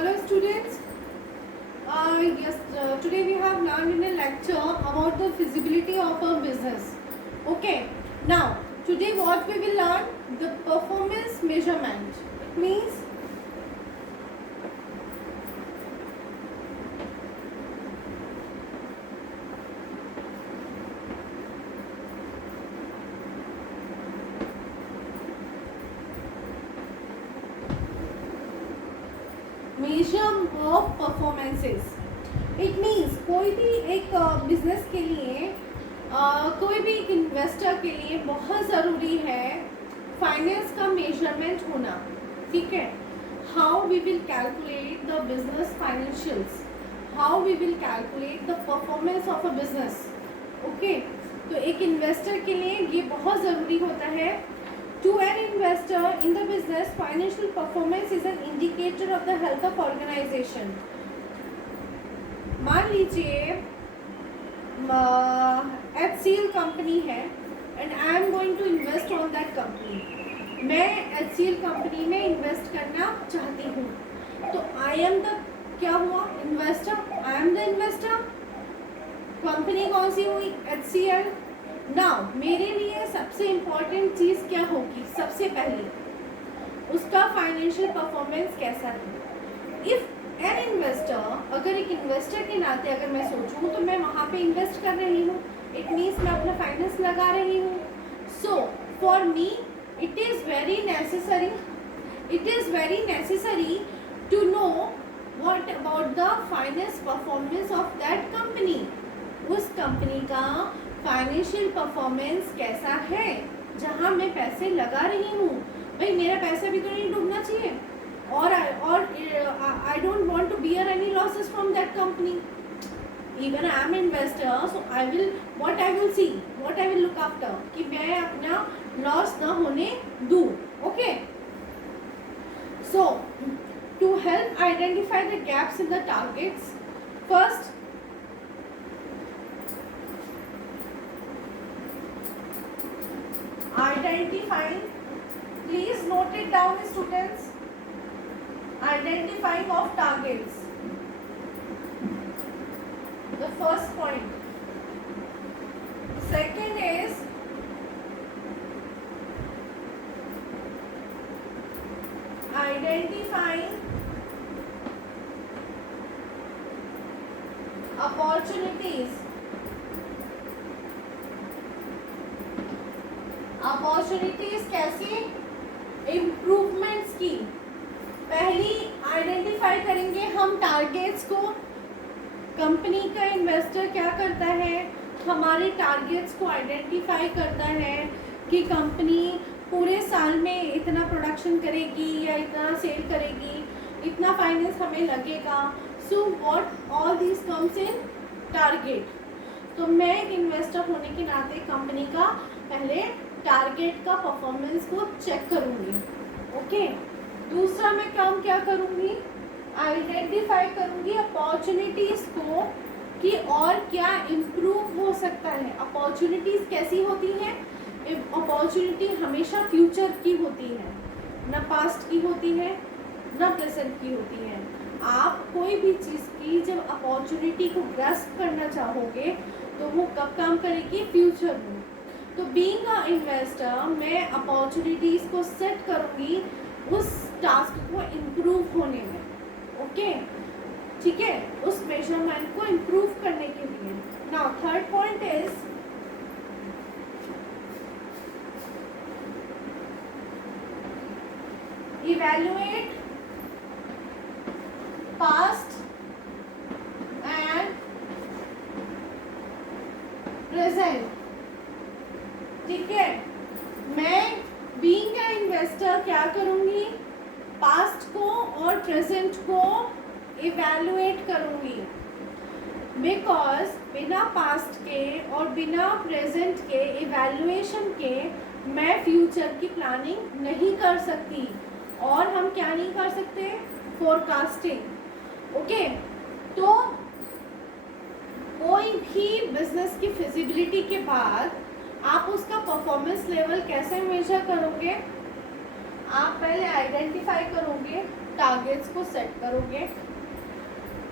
Hello students. Today we have learned in a lecture about the feasibility of a business. Okay. Now, today what we will learn? The performance measurement. It means measure of performances. It means कोई भी एक business के लिए कोई भी एक investor के लिए बहुत ज़रूरी है फाइनेंस का मेजरमेंट होना. ठीक है. How we will calculate the business financials, how we will calculate the performance of a business. Okay. तो एक इन्वेस्टर के लिए ये बहुत ज़रूरी होता है. To an investor in the business, financial performance is an indicator of the health of organization. मान लीजिए HCL कंपनी है and I am going to invest on that company. मैं HCL कंपनी में इन्वेस्ट करना चाहती हूँ. तो I am the क्या हुआ? Investor. I am the investor. Company कौन सी हुई? HCL. नाउ मेरे लिए सबसे इम्पॉर्टेंट चीज़ क्या होगी? सबसे पहले उसका फाइनेंशियल परफॉर्मेंस कैसा है. इफ़ एन इन्वेस्टर, अगर एक इन्वेस्टर के नाते अगर मैं सोचूं तो मैं वहाँ पे इन्वेस्ट कर रही हूँ. इट मीन्स मैं अपना फाइनेंस लगा रही हूँ. So for me it is very necessary to know what about the finance performance of that company. उस कंपनी का फाइनेंशियल परफॉर्मेंस कैसा है जहाँ मैं पैसे लगा रही हूँ. भाई मेरा पैसा भी तो नहीं डूबना चाहिए. और I don't want to bear any losses from that company. Even I am investor, so I will look after कि मैं अपना लॉस ना होने दूँ. Okay. So to help identify the gaps in the targets, first identifying, please note it down students, identifying of targets. The first point. Second is identifying opportunities. Opportunities कैसी? Improvements की. पहली identify करेंगे हम targets को. Company का investor क्या करता है? हमारे टारगेट्स को आइडेंटिफाई करता है कि कंपनी पूरे साल में इतना प्रोडक्शन करेगी या इतना सेल करेगी, इतना फाइनेंस हमें लगेगा. So what all this comes in target. तो मैं एक इन्वेस्टर होने के नाते कंपनी का पहले टारगेट का परफॉर्मेंस को चेक करूंगी. ओके. दूसरा मैं काम क्या करूंगी? आइडेंटिफाई करूंगी अपॉर्चुनिटीज को कि और क्या इम्प्रूव हो सकता है. अपॉर्चुनिटीज कैसी होती हैं? अपॉर्चुनिटी हमेशा फ्यूचर की होती है, न पास्ट की होती है न प्रेजेंट की होती है. आप कोई भी चीज़ की जब अपॉर्चुनिटी को ग्रैस्प करना चाहोगे तो वो कब काम करेगी? फ्यूचर में. तो बीइंग अ इन्वेस्टर मैं अपॉर्चुनिटीज़ को सेट करूँगी उस टास्क को इम्प्रूव होने में. ओके. ठीक है. उस मेजरमेंट को इम्प्रूव करने के लिए. Now third point is evaluate past and present. ठीक है. मैं बीइंग अ इन्वेस्टर क्या करूँगी? पास्ट को और प्रेजेंट को इवैल्यूएट करूँगी. बिकॉज बिना पास्ट के और बिना प्रेजेंट के इवैल्यूएशन के मैं फ्यूचर की प्लानिंग नहीं कर सकती. और हम क्या नहीं कर सकते? फोरकास्टिंग. ओके. तो कोई भी बिजनेस की फिजिबिलिटी के बाद आप उसका परफॉर्मेंस लेवल कैसे मेजर करोगे? आप पहले आइडेंटिफाई करोगे, टारगेट्स को सेट करोगे,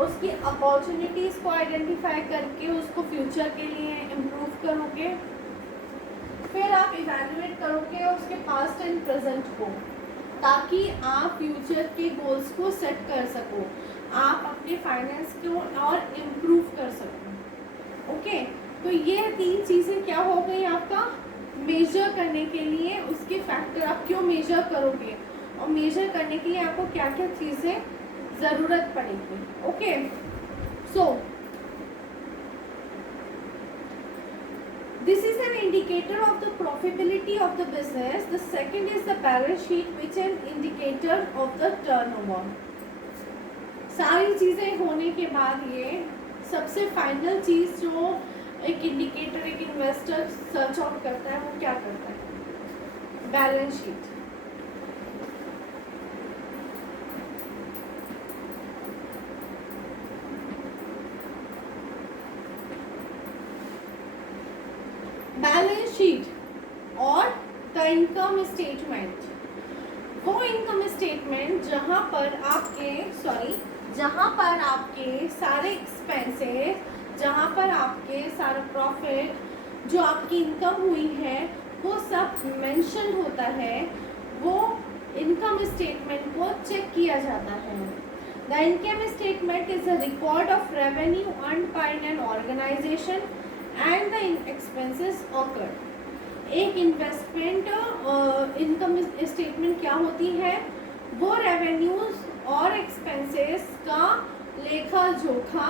उसकी अपॉर्चुनिटीज़ को आइडेंटिफाई करके उसको फ्यूचर के लिए इम्प्रूव करोगे, फिर आप इवैल्यूएट करोगे उसके पास्ट एंड प्रेजेंट को, ताकि आप फ्यूचर के गोल्स को सेट कर सको, आप अपने फाइनेंस को और इम्प्रूव कर सको। ओके, तो ये 3 चीज़ें क्या हो गई आपका मेजर करने के लिए, उसके फैक्टर आप क्यों मेजर करोगे और मेजर करने के लिए आपको क्या क्या चीज़ें ज़रूरत पड़ेगी। Okay, so this is an indicator of the profitability of the business. The second is the balance sheet, which is an indicator of the turnover. सारी चीज़ें होने के बाद ये सबसे फाइनल चीज़ जो एक इंडिकेटर एक इन्वेस्टर सर्च आउट करता है वो क्या करता है, बैलेंस शीट। बैलेंस शीट और द इनकम स्टेटमेंट, वो इनकम स्टेटमेंट जहाँ पर आपके सारे एक्सपेंसेस, जहाँ पर आपके सारा प्रॉफिट, जो आपकी इनकम हुई है वो सब मेंशन होता है, वो इनकम स्टेटमेंट को चेक किया जाता है। The income statement is a record of revenue earned by an organisation and the expenses occurred. एक इन्वेस्टमेंट इनकम स्टेटमेंट क्या होती है, वो रेवेन्यूज और एक्सपेंसेस का लेखा जोखा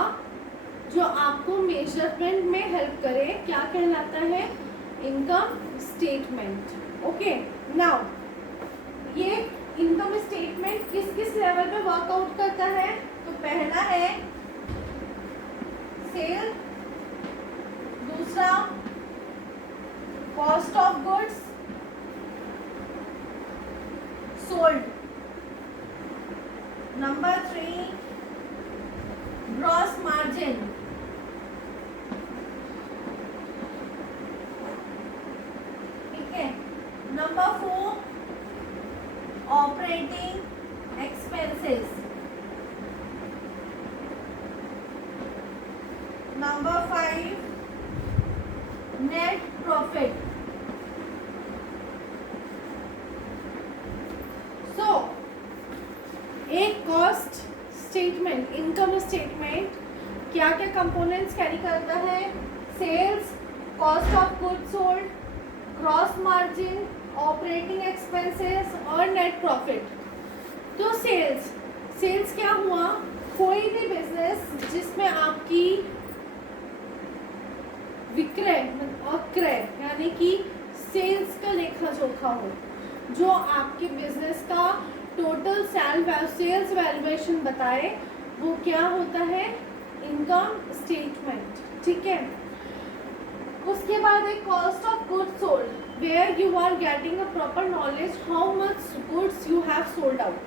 जो आपको मेजरमेंट में हेल्प करे, क्या कहलाता है, इनकम स्टेटमेंट। ओके, नाउ ये इनकम स्टेटमेंट किस किस लेवल पे वर्कआउट करता है, तो पहला है सेल, दूसरा cost of goods sold, number 3 gross margin, ठीक है, number 4 operating expenses, number 5 net profit. So एक कॉस्ट स्टेटमेंट, इनकम स्टेटमेंट क्या क्या कंपोनेंट्स कैरी करता है, sales, cost of goods sold, gross margin, operating expenses और नेट प्रॉफिट। तो sales क्या हुआ, कोई भी बिजनेस जिसमें आपकी विक्रय और क्रय यानी कि सेल्स का लेखा जोखा हो, जो आपके बिजनेस का टोटल सेल्स वैल्यूएशन बताए, वो क्या होता है, इनकम स्टेटमेंट। ठीक है, उसके बाद एक cost of goods sold, where you are getting a proper knowledge how much goods you have sold out,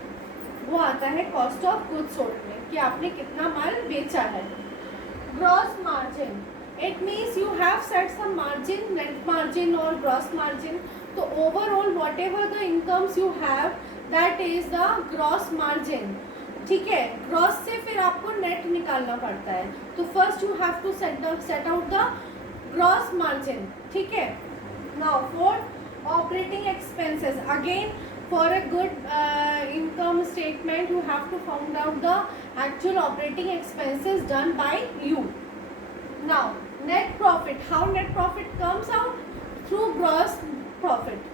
वो आता है कॉस्ट ऑफ गुड्स सोल्ड में, कि आपने कितना माल बेचा है। Gross margin, it means you have set some margin, net margin or gross margin, तो overall whatever the incomes you have that is the gross margin। ठीक है, gross से फिर आपको net निकालना पड़ता है, तो first you have to set out the gross margin। ठीक है, now for operating expenses, again for a good income statement you have to find out the actual operating expenses done by you। Now net profit, how net profit comes out, through gross profit।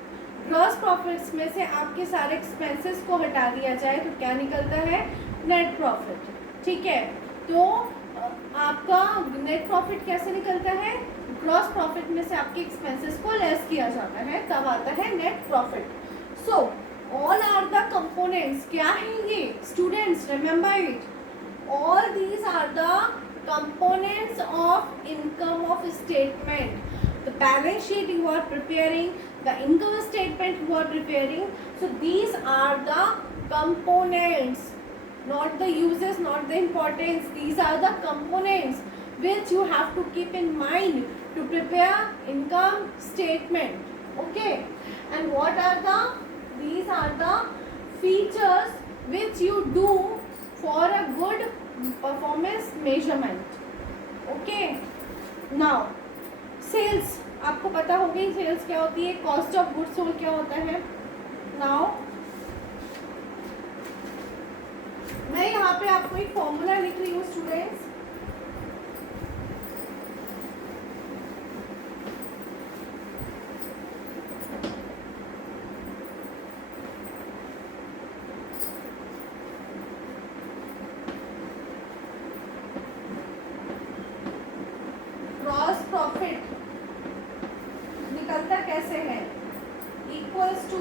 Gross profits में से आपके सारे expenses को हटा दिया जाए तो क्या निकलता है, नेट प्रॉफिट। ठीक है, तो आपका नेट प्रॉफिट कैसे निकलता है, ग्रॉस प्रॉफिट में से आपके एक्सपेंसेस को लेस किया जाता है, तब आता है net profit. So all are the components, क्या है ये students, remember it, all these are the components of income of statement, the balance sheet you are preparing, the income statement you are preparing, so these are the components, not the uses, not the importance, these are the components which you have to keep in mind to prepare income statement। Okay, and what are the, these are the features which you do for a good performance measurement. Okay, now sales, आपको पता होगी sales क्या होती है, cost of goods sold क्या होता है. Now मैं यहाँ पे आपको एक फॉर्मूला लिख रही हूँ स्टूडेंट्स. ग्रॉस प्रॉफिट निकलता कैसे है, equals to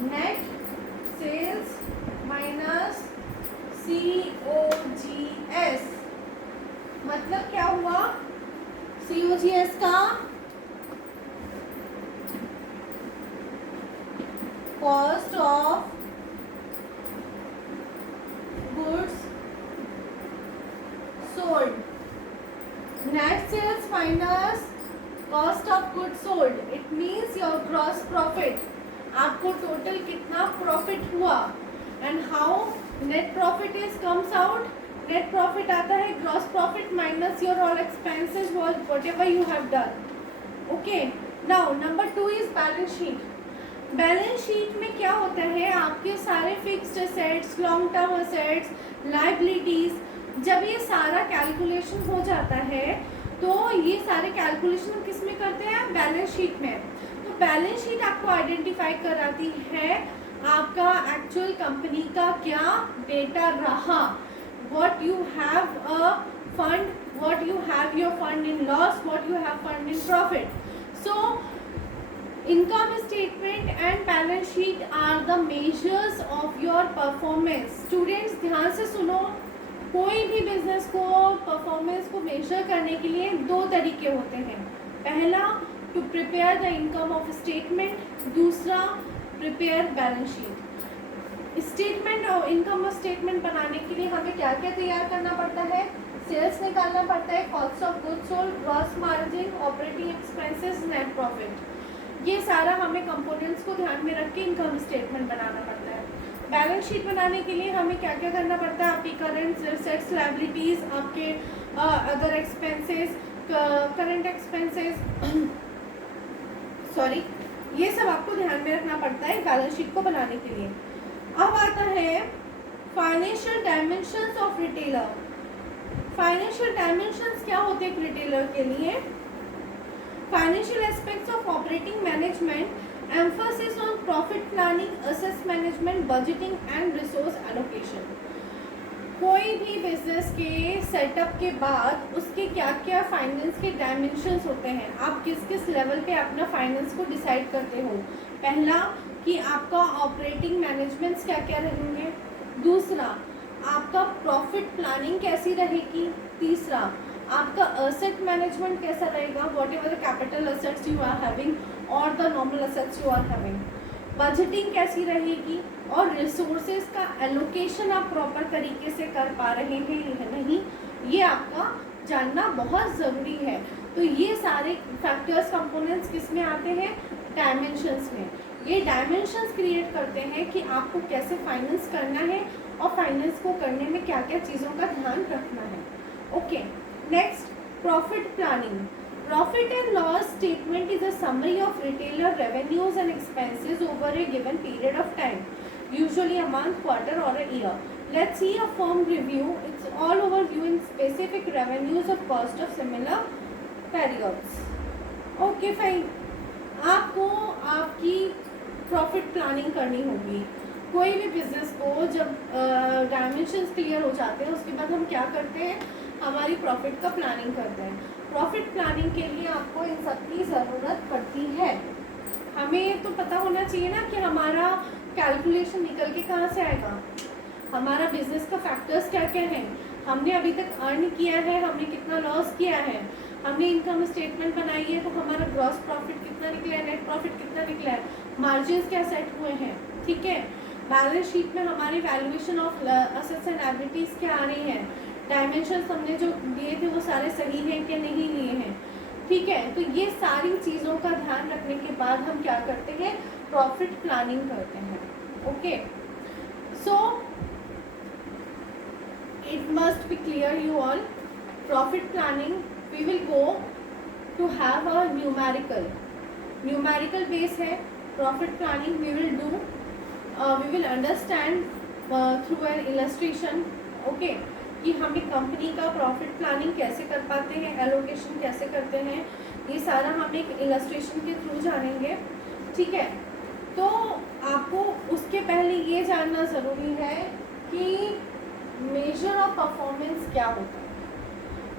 net sales minus COGS. मतलब क्या हुआ, COGS का cost of goods sold, net sales minus cost of goods sold, it means your gross profit. आपको टोटल कितना प्रॉफिट हुआ, and how net profit is comes out. Net profit आता है gross profit minus your all expenses whatever you have done. Okay, now number 2 is balance sheet. Balance sheet में क्या होता है, आपके सारे fixed assets, long term assets, liabilities, जब ये सारा कैलकुलेशन हो जाता है तो ये सारे कैलकुलेशन किस में करते हैं, बैलेंस शीट में. तो बैलेंस शीट आपको आइडेंटिफाई कराती है आपका एक्चुअल कंपनी का क्या डेटा रहा, what you have a fund, what you have your fund in loss, what you have fund in profit. So income statement and balance sheet are the measures of your performance. Students ध्यान से सुनो, कोई भी business को performance को major करने के लिए 2 तरीके होते हैं. पहला, to prepare the income of statement, दूसरा प्रिपेयर बैलेंस शीट. स्टेटमेंट और इनकम ऑफ स्टेटमेंट बनाने के लिए हमें क्या क्या तैयार करना पड़ता है, सेल्स निकालना पड़ता है, cost of goods sold, gross margin, operating expenses, net profit. ये सारा हमें कंपोनेंट्स को ध्यान में रख के इनकम स्टेटमेंट बनाना पड़ता है. बैलेंस शीट बनाने के लिए हमें क्या क्या करना पड़ता है, आपकी करंट एसेट्स, लायबिलिटीज, आपके other expenses, current expenses, sorry, ये सब आपको ध्यान में रखना पड़ता है बैलेंस शीट को बनाने के लिए. अब आता है financial dimensions of retailer. Financial dimensions क्या होते हैं एक रिटेलर के लिए, financial aspects of operating management, emphasis on profit planning, assets management, budgeting and resource allocation. कोई भी बिजनेस के सेटअप के बाद उसके क्या क्या फाइनेंस के डायमेंशंस होते हैं, आप किस किस लेवल पे अपना फाइनेंस को डिसाइड करते हो. पहला कि आपका ऑपरेटिंग मैनेजमेंट्स क्या क्या रहेंगे, दूसरा आपका प्रॉफिट प्लानिंग कैसी रहेगी, तीसरा आपका एसेट मैनेजमेंट कैसा रहेगा, whatever the capital assets you are having और the normal assets you are having, budgeting कैसी रहेगी, और रिसोर्सेज का एलोकेशन आप प्रॉपर तरीके से कर पा रहे हैं या नहीं, ये आपका जानना बहुत ज़रूरी है. तो ये सारे फैक्टर्स कंपोनेंट्स किस में आते हैं, डायमेंशंस में. ये डायमेंशंस क्रिएट करते हैं कि आपको कैसे फाइनेंस करना है और फाइनेंस को करने में क्या क्या चीज़ों का ध्यान रखना है. Okay, next, profit planning. Profit and loss statement is a summary of retailer revenues and expenses over a given period of time, usually a month, quarter or a year. Let's see a firm review. It's all overview in specific revenues of cost of similar periods. Okay, fine. आपको आपकी profit planning करनी होगी. कोई भी business को जब dimensions clear हो जाते हैं उसके बाद हम क्या करते हैं, हमारी प्रॉफिट का प्लानिंग करते हैं. प्रॉफिट प्लानिंग के लिए आपको इन सब की ज़रूरत पड़ती है. हमें तो पता होना चाहिए ना कि हमारा कैलकुलेशन निकल के कहाँ से आएगा, हमारा बिजनेस का फैक्टर्स क्या क्या हैं, हमने अभी तक अर्न किया है, हमने कितना लॉस किया है, हमने इनकम स्टेटमेंट बनाई है तो हमारा ग्रॉस प्रॉफिट कितना निकला है, नेट प्रॉफिट कितना निकला है, मार्जिन्स क्या सेट हुए हैं. ठीक है, बैलेंस शीट में हमारी valuation of assets and liabilities क्या आ रही है, डायमेंशंस हमने जो दिए थे वो सारे सही हैं कि नहीं लिए हैं. ठीक है, तो ये सारी चीज़ों का ध्यान रखना रखने के बाद हम क्या करते हैं, प्रॉफिट प्लानिंग करते हैं. Okay, so it must be clear you all, profit planning we will go to have a numerical base है. Profit planning we will do, we will understand through an illustration. okay, कि हमें company का profit planning कैसे कर पाते हैं, allocation कैसे करते हैं, ये सारा हम एक इलस्ट्रेशन के थ्रू जानेंगे. ठीक है, तो आपको उसके पहले ये जानना ज़रूरी है कि मेजर ऑफ परफॉर्मेंस क्या होता है.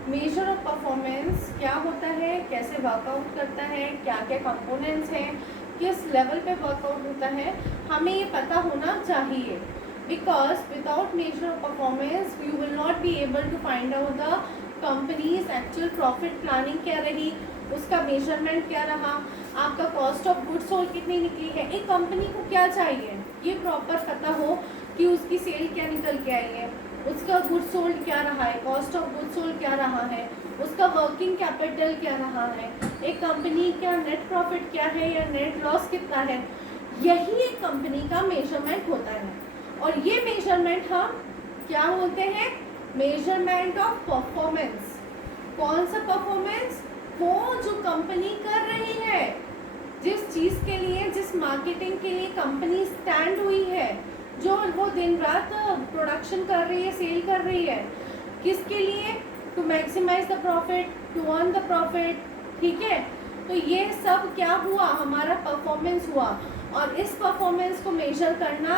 मेजर ऑफ परफॉर्मेंस क्या होता है, कैसे वर्कआउट करता है, क्या क्या कंपोनेंट्स हैं, किस लेवल पे वर्कआउट होता है, हमें ये पता होना चाहिए. Because without measure of performance you will not be able to find out the company's actual profit planning क्या रही, उसका मेजरमेंट क्या रहा, आपका कॉस्ट ऑफ गुड्स सोल्ड कितनी निकली है. एक कंपनी को क्या चाहिए, ये प्रॉपर पता हो कि उसकी सेल क्या निकल के आई है, उसका गुड्स सोल्ड क्या रहा है, कॉस्ट ऑफ गुड्स सोल्ड क्या रहा है, उसका वर्किंग कैपिटल क्या रहा है, एक कंपनी का नेट प्रॉफिट क्या है या नेट लॉस कितना है. यही एक कंपनी का मेजरमेंट होता है. और ये मेजरमेंट हम क्या बोलते हैं, मेजरमेंट ऑफ परफॉर्मेंस. कौन सा परफॉर्मेंस, वो जो कंपनी कर रही है, जिस चीज़ के लिए, जिस मार्केटिंग के लिए कंपनी स्टैंड हुई है, जो वो दिन रात प्रोडक्शन कर रही है, सेल कर रही है, किसके लिए, to maximise the profit, to earn the profit. ठीक है, तो ये सब क्या हुआ, हमारा परफॉर्मेंस हुआ. और इस परफॉर्मेंस को मेजर करना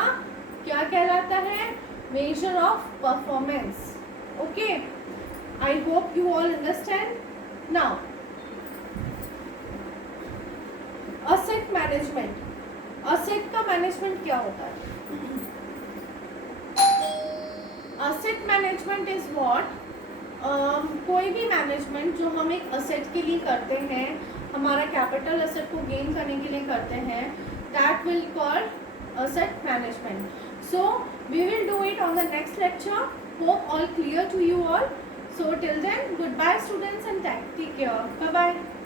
क्या कहलाता है, major of performance. Okay, I hope you all understand. Now asset management. Asset का मैनेजमेंट क्या होता है. असेट मैनेजमेंट इज व्हाट, कोई भी मैनेजमेंट जो हम एक असेट के लिए करते हैं, हमारा कैपिटल असेट को गेन करने के लिए करते हैं, that will call asset management. So we will do it on the next lecture. Hope all clear to you all. So till then, goodbye students and take care. Bye bye.